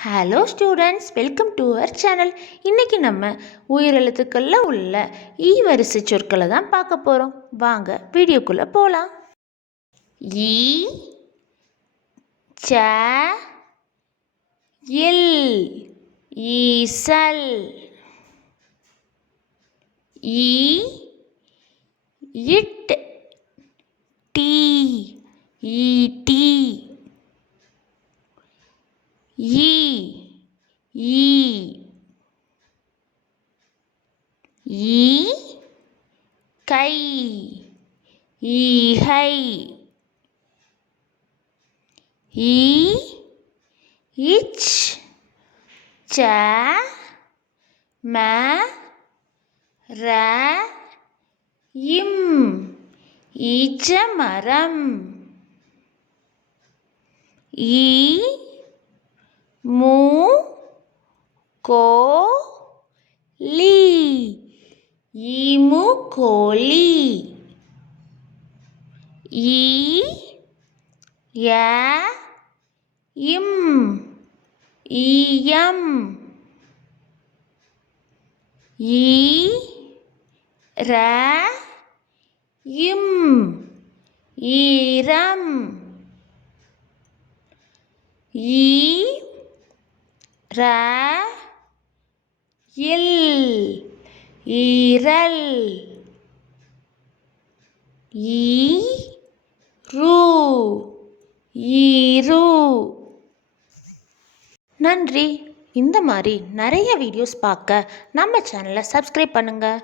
Hello students welcome to our channel இன்றைக்கி நம்ம உயிரெழுத்துக்களில் உள்ள ஈ வரிசை சொற்களை தான் பார்க்க போகிறோம் வாங்க வீடியோக்குள்ளே போகலாம் ஈ ச இல் ஈசல் ஈ இட் டீ ஈட்டி ஈ ஈ. ஈ கை. ஈகை. ஈ இச். ச ம ர இம். ஈச்ச மரம். ஈ மு கோ லி ஈமு கோழி ஈ ய இம் ஈயம் ஈ ர இம் ஈரம் ஈ ர இல் ஈரல் ஈ ரூ ஈரு. நன்றி. இந்த மாதிரி நிறைய வீடியோஸ் பார்க்க நம்ம சேனலை சப்ஸ்கிரைப் பண்ணுங்கள்